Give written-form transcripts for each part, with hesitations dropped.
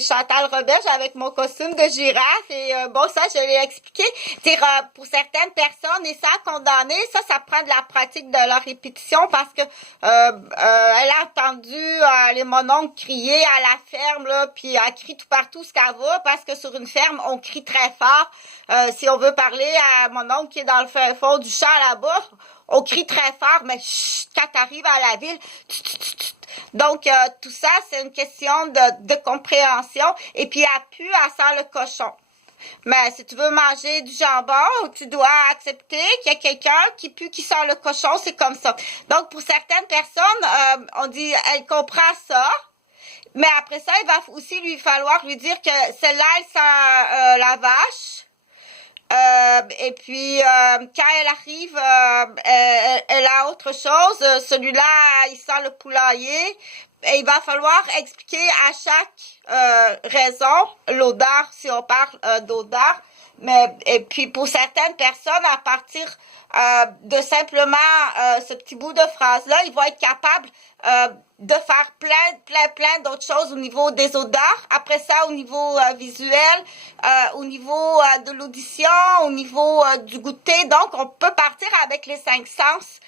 c'est Chantal Robert avec mon costume de girafe. Et bon, ça, je l'ai expliqué. Pour certaines personnes, et sans condamner, ça prend de la pratique de la répétition parce que elle a entendu les mononcles crier à la ferme, là, puis elle crie tout partout ce qu'elle va parce que sur une ferme, on crie très fort. Si on veut parler à mon oncle qui est dans le fin fond du champ là-bas, on crie très fort, mais chut, quand tu arrives à la ville, donc tout ça, c'est une question de compréhension. Et puis, elle pue, elle sent le cochon. Mais si tu veux manger du jambon, tu dois accepter qu'il y a quelqu'un qui pue, qui sent le cochon, c'est comme ça. Donc, pour certaines personnes, on dit, elle comprend ça. Mais après ça, il va aussi lui falloir lui dire que celle-là, elle sent la vache. Et puis, quand elle arrive, elle a autre chose. Celui-là, il sent le poulailler. Et il va falloir expliquer à chaque raison l'odeur, si on parle d'odeur. Mais et puis pour certaines personnes, à partir de simplement ce petit bout de phrase-là, ils vont être capables de faire plein d'autres choses au niveau des odeurs. Après ça, au niveau visuel, au niveau de l'audition, au niveau du goûter. Donc, on peut partir avec les 5 sens.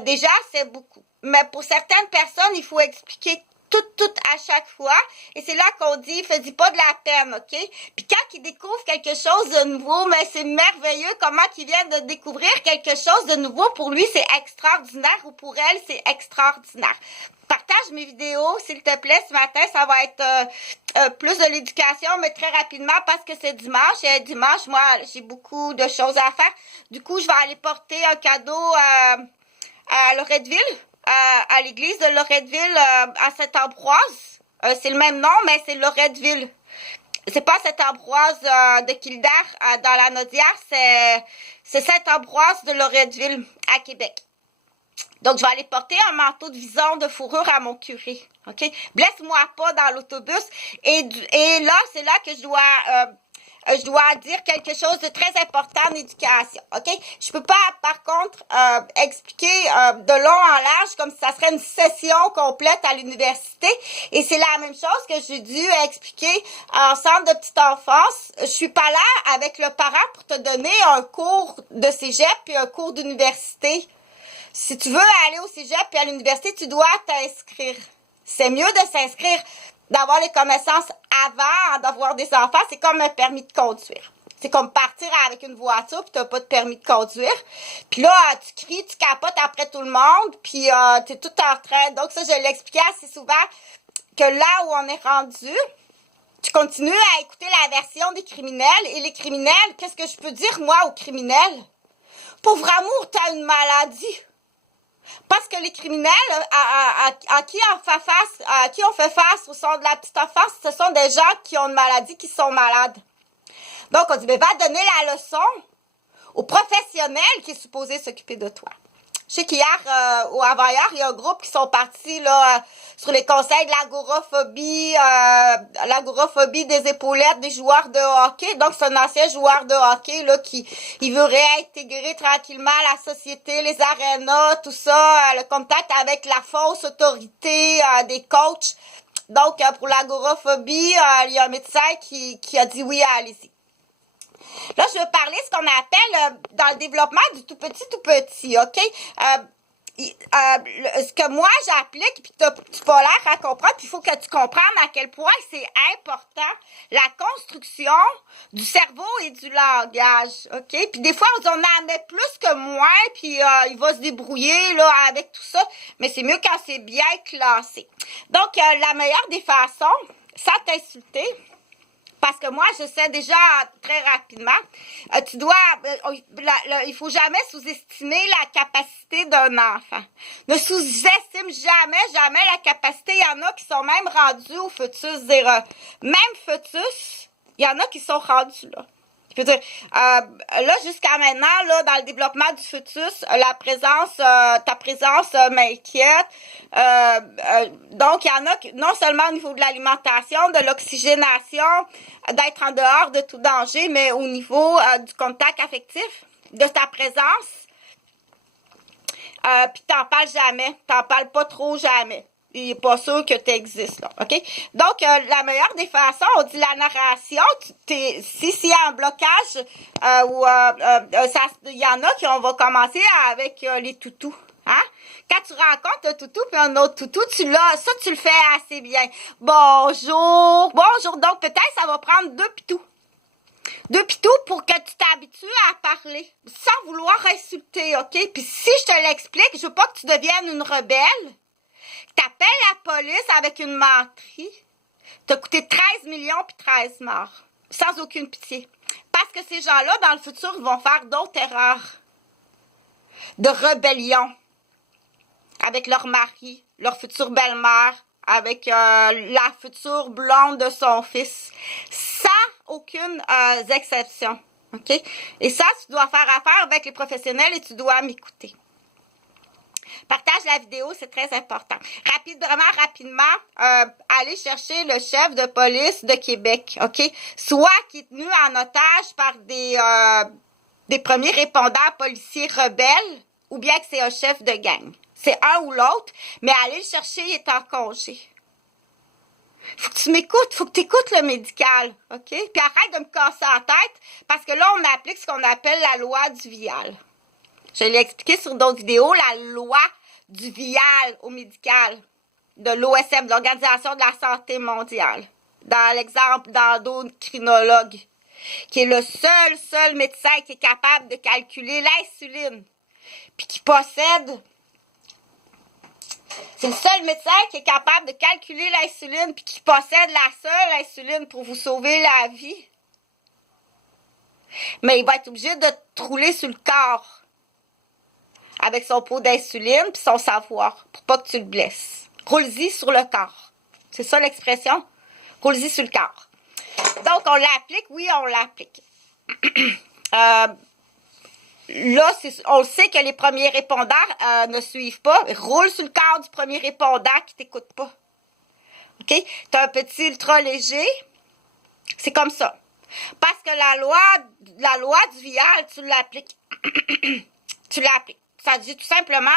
Déjà, c'est beaucoup. Mais pour certaines personnes, il faut expliquer tout à chaque fois. Et c'est là qu'on dit, fais-y pas de la peine, OK? Puis quand ils découvrent quelque chose de nouveau, mais c'est merveilleux comment ils viennent de découvrir quelque chose de nouveau. Pour lui, c'est extraordinaire ou pour elle, c'est extraordinaire. Partage mes vidéos, s'il te plaît. Ce matin, ça va être plus de l'éducation, mais très rapidement parce que c'est dimanche. Et dimanche, moi, j'ai beaucoup de choses à faire. Du coup, je vais aller porter un cadeau à Loretteville, à l'église de Loretteville, à Saint-Ambroise. C'est le même nom, mais c'est Loretteville. C'est pas Saint-Ambroise de Kildare dans la Naudière, c'est Saint-Ambroise de Loretteville à Québec. Donc, je vais aller porter un manteau de vison de fourrure à mon curé. OK? Blesse-moi pas dans l'autobus. Et là, c'est là que je dois dire quelque chose de très important en éducation, OK? Je peux pas, par contre, expliquer de long en large comme si ça serait une session complète à l'université. Et c'est la même chose que j'ai dû expliquer en centre de petite enfance. Je suis pas là avec le parent pour te donner un cours de cégep puis un cours d'université. Si tu veux aller au cégep puis à l'université, tu dois t'inscrire. C'est mieux de s'inscrire, d'avoir les connaissances avant d'avoir des enfants. C'est comme un permis de conduire. C'est comme partir avec une voiture puis t'as pas de permis de conduire. Puis là, tu cries, tu capotes après tout le monde puis t'es tout en train. Donc ça, je l'expliquais assez souvent que là où on est rendu, tu continues à écouter la version des criminels. Et les criminels, qu'est-ce que je peux dire, moi, aux criminels? Pauvre amour, t'as une maladie. Parce que les criminels à qui on fait face au sein de la petite enfance, ce sont des gens qui ont une maladie, qui sont malades. Donc, on dit, mais va donner la leçon au professionnel qui est supposé s'occuper de toi. Je sais qu'hier, au avant-hier, il y a un groupe qui sont partis là sur les conseils de l'agoraphobie des épaulettes des joueurs de hockey. Donc, c'est un ancien joueur de hockey là il veut réintégrer tranquillement la société, les arénas, tout ça, le contact avec la fausse autorité des coachs. Donc, pour l'agoraphobie, il y a un médecin qui a dit oui, allez-y. Là, je veux parler de ce qu'on appelle dans le développement du tout petit, OK? Ce que moi, j'applique, puis tu pas l'air à comprendre, puis il faut que tu comprennes à quel point c'est important, la construction du cerveau et du langage, OK? Puis des fois, on en met plus que moins, puis il va se débrouiller là avec tout ça, mais c'est mieux quand c'est bien classé. Donc, la meilleure des façons, sans t'insulter, parce que moi, je sais déjà très rapidement, il faut jamais sous-estimer la capacité d'un enfant. Ne sous-estime jamais la capacité. Il y en a qui sont même rendus au fœtus zéro. Même fœtus, il y en a qui sont rendus là. Je veux dire, là, jusqu'à maintenant, là, dans le développement du fœtus, ta présence m'inquiète. Donc, il y en a qui, non seulement au niveau de l'alimentation, de l'oxygénation, d'être en dehors de tout danger, mais au niveau du contact affectif, de ta présence. Puis t'en parles jamais. T'en parles pas trop jamais. il n'est pas sûr que tu existes, là, OK? Donc, la meilleure des façons, on dit la narration, si s'il y a un blocage, il y en a qui, on va commencer avec les toutous, hein? Quand tu rencontres un toutou puis un autre toutou, ça, tu le fais assez bien. Bonjour, bonjour. Donc, peut-être ça va prendre 2 pitous. 2 pitous pour que tu t'habitues à parler, sans vouloir insulter, OK? Puis si je te l'explique, je veux pas que tu deviennes une rebelle. T'appelles la police avec une menterie. T'as coûté 13 millions puis 13 morts. Sans aucune pitié. Parce que ces gens-là, dans le futur, ils vont faire d'autres erreurs. De rébellion. Avec leur mari, leur future belle-mère, avec la future blonde de son fils. Sans aucune exception. OK? Et ça, tu dois faire affaire avec les professionnels et tu dois m'écouter. Partage la vidéo, c'est très important. Rapidement, allez chercher le chef de police de Québec, OK? Soit qui est tenu en otage par des premiers répondants policiers rebelles, ou bien que c'est un chef de gang. C'est un ou l'autre, mais allez le chercher, il est en congé. Faut que tu m'écoutes, faut que tu écoutes le médical, OK? Puis arrête de me casser la tête, parce que là, on applique ce qu'on appelle la loi du vial. Je l'ai expliqué sur d'autres vidéos, la loi du vial au médical de l'OSM, de l'Organisation de la Santé mondiale. Dans l'exemple d'endocrinologue, qui est le seul médecin qui est capable de calculer l'insuline, puis qui possède... C'est le seul médecin qui est capable de calculer l'insuline, puis qui possède la seule insuline pour vous sauver la vie. Mais il va être obligé de te rouler sur le corps. Avec son pot d'insuline puis son savoir, pour pas que tu le blesses. Roule-y sur le corps. C'est ça l'expression? Roule-y sur le corps. Donc, on l'applique? Oui, on l'applique. Là, on sait que les premiers répondants ne suivent pas. Roule sur le corps du premier répondant qui t'écoute pas. OK? Tu as un petit ultra léger. C'est comme ça. Parce que la loi du vial, tu l'appliques. Tu l'appliques. Ça dit tout simplement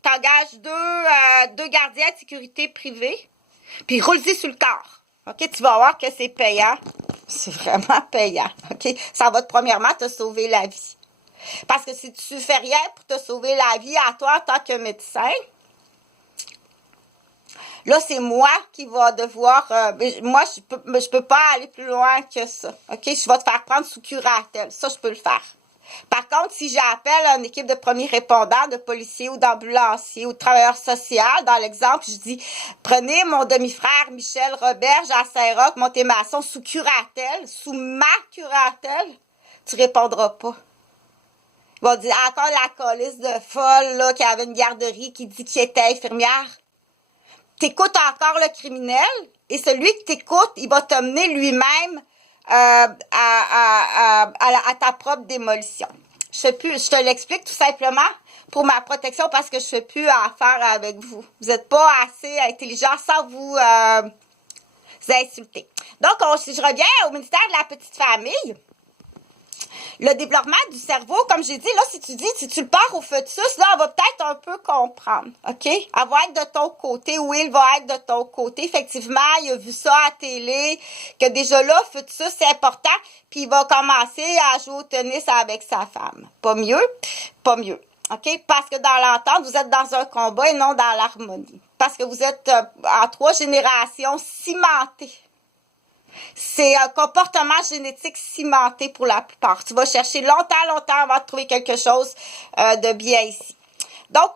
t'engages deux gardiens de sécurité privés, puis roule-y sur le corps. OK? Tu vas voir que c'est payant. C'est vraiment payant. OK? Ça va premièrement te sauver la vie. Parce que si tu fais rien pour te sauver la vie à toi en tant que médecin, là, c'est moi qui va devoir... moi, je peux pas aller plus loin que ça. OK? Je vais te faire prendre sous curatelle. Ça, je peux le faire. Par contre, si j'appelle une équipe de premiers répondants, de policiers ou d'ambulanciers ou de travailleurs sociaux, dans l'exemple, je dis « Prenez mon demi-frère Michel Roberge à Saint-Roch, Montémasson, sous curatelle, sous ma curatelle. » Tu répondras pas. Ils vont dire « Encore la colisse de folle là, qui avait une garderie qui dit qu'il était infirmière. » T'écoutes encore le criminel et celui qui t'écoute, il va te mener lui-même à ta propre démolition. Je te l'explique tout simplement pour ma protection parce que je fais plus affaire avec vous. Vous n'êtes pas assez intelligent sans vous insulter. Donc, je reviens au ministère de la petite famille. Le développement du cerveau, comme j'ai dit, là, si tu le pars au fœtus, là, elle va peut-être un peu comprendre, OK? Elle va être de ton côté, ou il va être de ton côté. Effectivement, il a vu ça à la télé, que déjà là, fœtus, c'est important, puis il va commencer à jouer au tennis avec sa femme. Pas mieux, pas mieux, OK? Parce que dans l'entente, vous êtes dans un combat et non dans l'harmonie. Parce que vous êtes en 3 générations cimentées. C'est un comportement génétique cimenté pour la plupart. Tu vas chercher longtemps avant de trouver quelque chose de bien ici. Donc,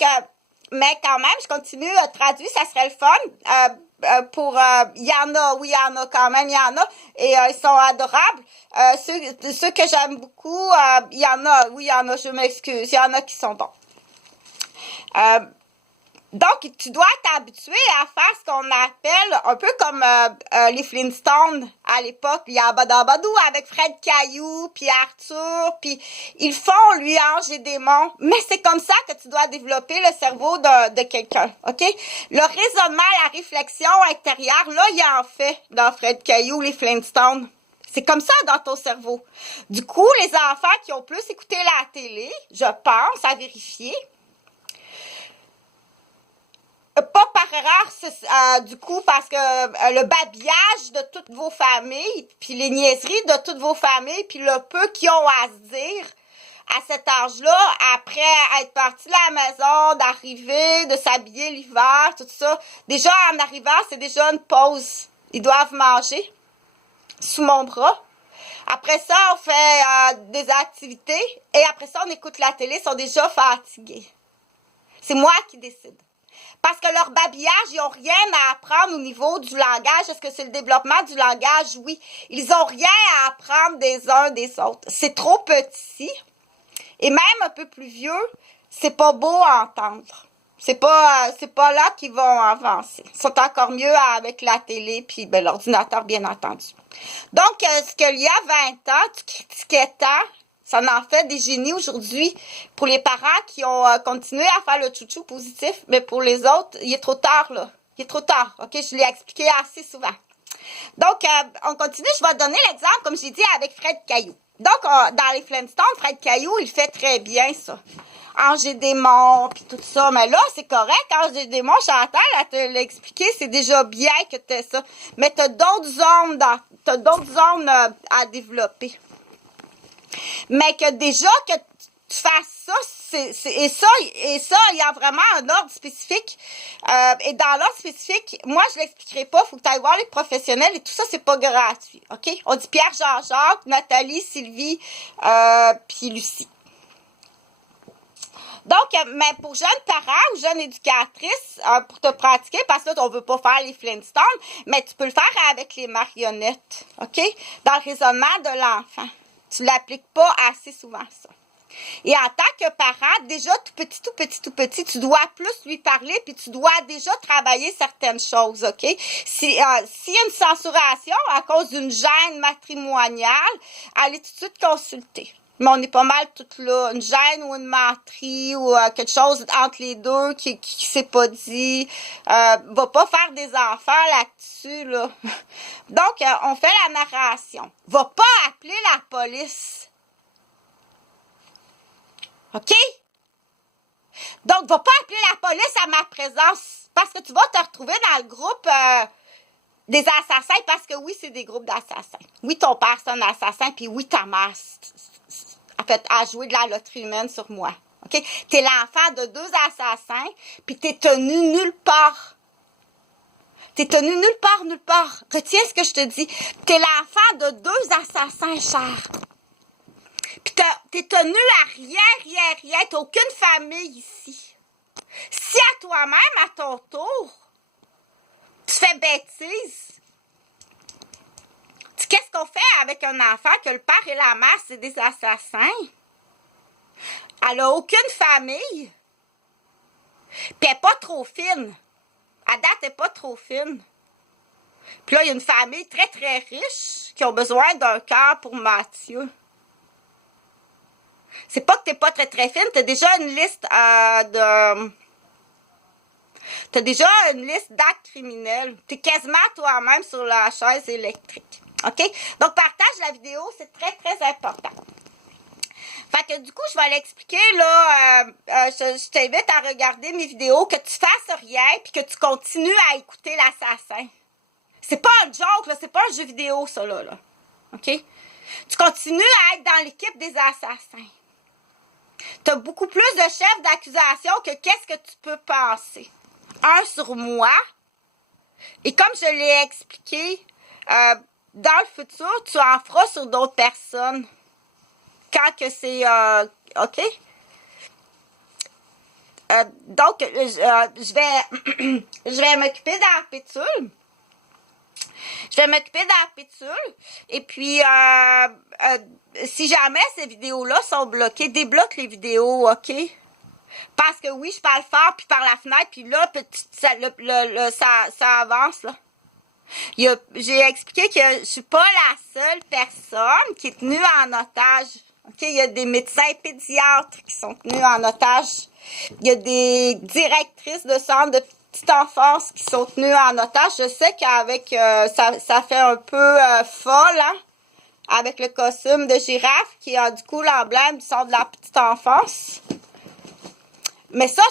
mais quand même, je continue à traduire, ça serait le fun. Il y en a, oui, il y en a quand même, il y en a, et ils sont adorables. Ceux que j'aime beaucoup, il y en a, oui, il y en a, je m'excuse, il y en a qui sont bons. Donc, tu dois t'habituer à faire ce qu'on appelle, un peu comme les Flintstones à l'époque, il y a Badabadou avec Fred Caillou, puis Arthur, puis ils font lui Ange et démon, mais c'est comme ça que tu dois développer le cerveau de quelqu'un, OK? Le raisonnement, la réflexion intérieure, là, il en fait dans Fred Caillou, les Flintstones. C'est comme ça dans ton cerveau. Du coup, les enfants qui ont plus écouté la télé, je pense, à vérifier, pas par erreur, du coup, parce que le babillage de toutes vos familles, puis les niaiseries de toutes vos familles, puis le peu qu'ils ont à se dire à cet âge-là, après être parti de la maison, d'arriver, de s'habiller l'hiver, tout ça. Déjà, en arrivant, c'est déjà une pause. Ils doivent manger sous mon bras. Après ça, on fait des activités. Et après ça, on écoute la télé. Ils sont déjà fatigués. C'est moi qui décide. Parce que leur babillage, ils n'ont rien à apprendre au niveau du langage. Est-ce que c'est le développement du langage? Oui. Ils n'ont rien à apprendre des uns des autres. C'est trop petit. Et même un peu plus vieux, c'est pas beau à entendre. C'est pas là qu'ils vont avancer. Ils sont encore mieux avec la télé puis ben, l'ordinateur, bien entendu. Donc, ce qu'il y a 20 ans, tu critiquais tant, ça en fait des génies aujourd'hui pour les parents qui ont continué à faire le chouchou positif, mais pour les autres, il est trop tard, là. Il est trop tard, OK? Je l'ai expliqué assez souvent. Donc, on continue. Je vais te donner l'exemple, comme j'ai dit, avec Fred Caillou. Donc, dans les Flintstones, Fred Caillou, il fait très bien ça. Angers Démon, puis tout ça. Mais là, c'est correct. Angers Démon, Chantal, elle te l'a expliqué, c'est déjà bien que tu aies ça. Mais tu as d'autres zones à développer. Mais que déjà que tu fasses ça, et ça, il y a vraiment un ordre spécifique. Et dans l'ordre spécifique, moi, je l'expliquerai pas. Il faut que tu ailles voir les professionnels et tout ça, c'est pas gratuit. OK? On dit Pierre, Jean-Jacques, Nathalie, Sylvie, puis Lucie. Donc, mais pour jeunes parents ou jeunes éducatrices, pour te pratiquer, parce que là, on veut pas faire les Flintstones, mais tu peux le faire avec les marionnettes, OK? Dans le raisonnement de l'enfant. Tu l'appliques pas assez souvent, ça. Et en tant que parent, déjà tout petit, tu dois plus lui parler, puis tu dois déjà travailler certaines choses, OK? S'il y a une censuration à cause d'une gêne matrimoniale, allez tout de suite consulter. Mais on est pas mal toutes là. Une gêne ou une menterie ou quelque chose entre les deux qui s'est pas dit. Va pas faire des enfants là-dessus, là. Donc, on fait la narration. Va pas appeler la police. OK? Donc, va pas appeler la police à ma présence. Parce que tu vas te retrouver dans le groupe des assassins. Parce que oui, c'est des groupes d'assassins. Oui, ton père, c'est un assassin. Puis oui, ta mère, en fait, a joué de la loterie humaine sur moi. OK? T'es l'enfant de 2 assassins. Puis t'es tenu nulle part. T'es tenu nulle part. Retiens ce que je te dis. T'es l'enfant de 2 assassins, cher. Puis t'es tenu à rien. T'as aucune famille ici. Si à toi-même, à ton tour, tu fais bêtise, qu'est-ce qu'on fait avec un enfant que le père et la mère, c'est des assassins? Elle n'a aucune famille. Puis elle n'est pas trop fine. À date, elle n'est pas trop fine. Puis là, il y a une famille très, très riche qui ont besoin d'un cœur pour Mathieu. C'est pas que t'es pas très, très fine. T'as déjà une liste T'as déjà une liste d'actes criminels. T'es quasiment toi-même sur la chaise électrique. OK? Donc, partage la vidéo. C'est très, très important. Fait que du coup, je vais l'expliquer, là. Je t'invite à regarder mes vidéos, que tu fasses rien, puis que tu continues à écouter l'assassin. C'est pas un joke, là. C'est pas un jeu vidéo, ça, là. OK? Tu continues à être dans l'équipe des assassins. Tu as beaucoup plus de chefs d'accusation que qu'est-ce que tu peux penser. Un sur moi. Et comme je l'ai expliqué, dans le futur, tu en feras sur d'autres personnes. Quand que c'est... OK? Donc, je vais m'occuper d'Arpétule. Je vais m'occuper d'Arpétule. Et puis, si jamais ces vidéos-là sont bloquées, débloque les vidéos, OK? Parce que oui, je parle fort, puis par la fenêtre, puis là, ça avance, là. J'ai expliqué que je suis pas la seule personne qui est tenue en otage. OK? Il y a des médecins pédiatres qui sont tenus en otage. Il y a des directrices de centres de petite enfance qui sont tenues en otage. Je sais qu'avec ça fait un peu folle, hein? Avec le costume de girafe qui a du coup l'emblème du centre de la petite enfance. Mais ça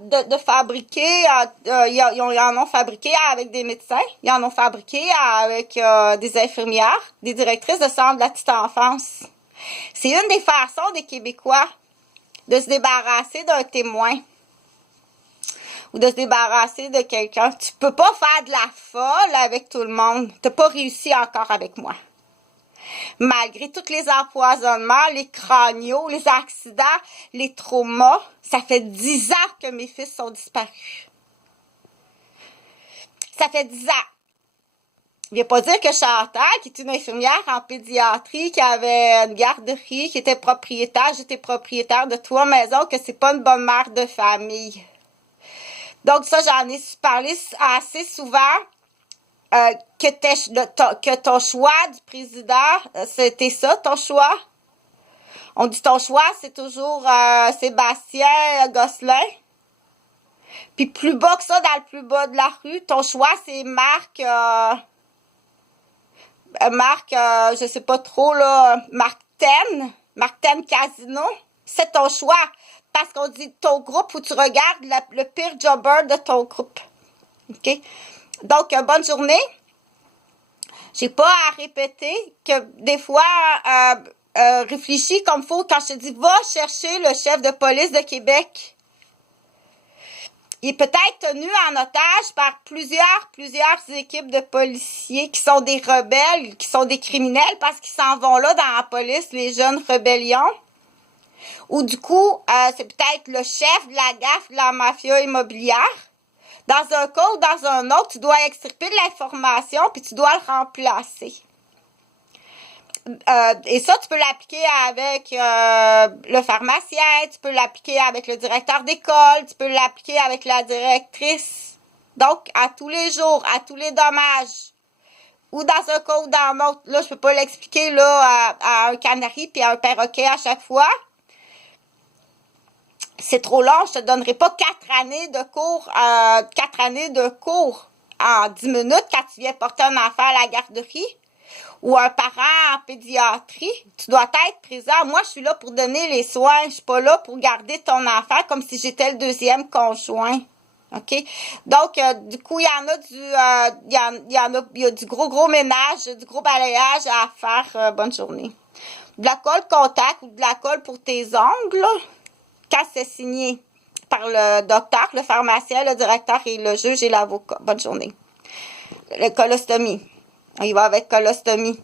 de fabriquer, ils en ont fabriqué avec des médecins, ils en ont fabriqué avec des infirmières, des directrices de centre de la petite enfance. C'est une des façons des Québécois de se débarrasser d'un témoin ou de se débarrasser de quelqu'un. Tu peux pas faire de la folle avec tout le monde. T'as pas réussi encore avec moi. Malgré tous les empoisonnements, les craniaux, les accidents, les traumas, ça fait 10 ans que mes fils sont disparus. Ça fait 10 ans. Je ne vais pas dire que Chantal, qui est une infirmière en pédiatrie, qui avait une garderie, qui était propriétaire, j'étais propriétaire de 3 maisons, que c'est pas une bonne mère de famille. Donc ça, j'en ai parlé assez souvent. Que ton choix du président, c'était ça, ton choix? On dit ton choix, c'est toujours Sébastien Gosselin. Puis plus bas que ça, dans le plus bas de la rue, ton choix, c'est Marc, je sais pas trop, là, Marc Ten Casino. C'est ton choix. Parce qu'on dit ton groupe où tu regardes le pire jobber de ton groupe. OK? Donc, bonne journée. J'ai pas à répéter que des fois, réfléchis comme faut quand je te dis va chercher le chef de police de Québec. Il est peut-être tenu en otage par plusieurs équipes de policiers qui sont des rebelles, qui sont des criminels parce qu'ils s'en vont là dans la police, les jeunes rébellions. Ou du coup, c'est peut-être le chef de la gaffe de la mafia immobilière. Dans un cas ou dans un autre, tu dois extirper de l'information puis tu dois le remplacer. Et ça, tu peux l'appliquer avec le pharmacien, tu peux l'appliquer avec le directeur d'école, tu peux l'appliquer avec la directrice. Donc, à tous les jours, à tous les dommages. Ou dans un cas ou dans un autre. Là, je peux pas l'expliquer là à un canari puis à un perroquet à chaque fois. C'est trop long, je te donnerai pas 4 années de cours, 4 années de cours en 10 minutes quand tu viens porter un enfant à la garderie ou un parent en pédiatrie. Tu dois être présent. Moi, je suis là pour donner les soins. Je suis pas là pour garder ton enfant comme si j'étais le deuxième conjoint. OK? Donc, du coup, il y en a il y a du gros ménage, du gros balayage à faire. Bonne journée. De la colle contact ou de la colle pour tes ongles, là. Quand c'est signé par le docteur, le pharmacien, le directeur et le juge et l'avocat. Bonne journée. Le colostomie. On y va avec colostomie.